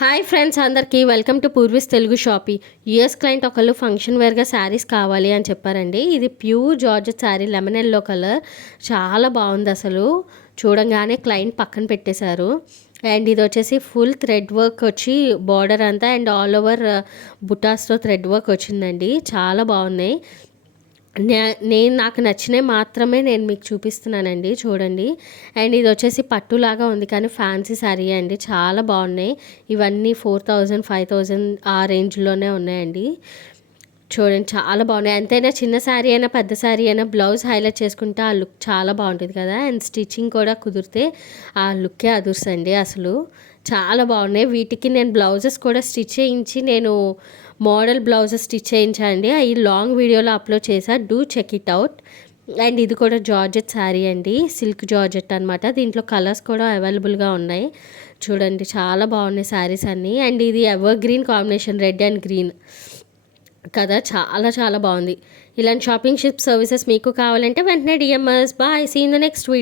Hi friends అందరికీ welcome to Purvi's Telugu shoppe. US client ఒకళ్ళు function వేర్గా శారీస్ కావాలి అని చెప్పారండి. ఇది pure georgette sari, lemon yellow colour, చాలా బాగుంది. అసలు చూడంగానే క్లయింట్ పక్కన పెట్టేశారు. అండ్ ఇది వచ్చేసి ఫుల్ థ్రెడ్ వర్క్ వచ్చి బార్డర్ అంతా అండ్ ఆల్ ఓవర్ బుటాస్తో థ్రెడ్ వర్క్ వచ్చిందండి. చాలా బాగున్నాయి. నాకు నచ్చినవి మాత్రమే నేను మీకు చూపిస్తున్నానండి, చూడండి. అండ్ ఇది వచ్చేసి పట్టులాగా ఉంది కానీ ఫ్యాన్సీ శారీ అండి, చాలా బాగున్నాయి. ఇవన్నీ 4000 5000 ఆ రేంజ్లోనే ఉన్నాయండి. చూడండి, చాలా బాగున్నాయి. ఎంతైనా చిన్న శారీ అయినా పెద్ద శారీ అయినా బ్లౌజ్ హైలైట్ చేసుకుంటే ఆ లుక్ చాలా బాగుంటుంది కదా. అండ్ స్టిచ్చింగ్ కూడా కుదిరితే ఆ లుక్కే అదుర్సండి. అసలు చాలా బాగున్నాయి. వీటికి నేను బ్లౌజెస్ కూడా స్టిచ్ చేయించి నేను మోడల్ బ్లౌజెస్ స్టిచ్ చేయించండి. ఈ లాంగ్ వీడియోలో అప్లోడ్ చేశా, do check it out. And ఇది కూడా జార్జెట్ శారీ అండి, సిల్క్ జార్జెట్ అనమాట. దీంట్లో కలర్స్ కూడా అవైలబుల్గా ఉన్నాయి. చూడండి, చాలా బాగున్నాయి శారీస్ అన్నీ. అండ్ ఇది ever green combination, red and green కదా, చాలా చాలా బాగుంది. ఇలాంటి షాపింగ్ షిప్ సర్వీసెస్ మీకు కావాలంటే వెంటనే DMs. Bye, see in the next video.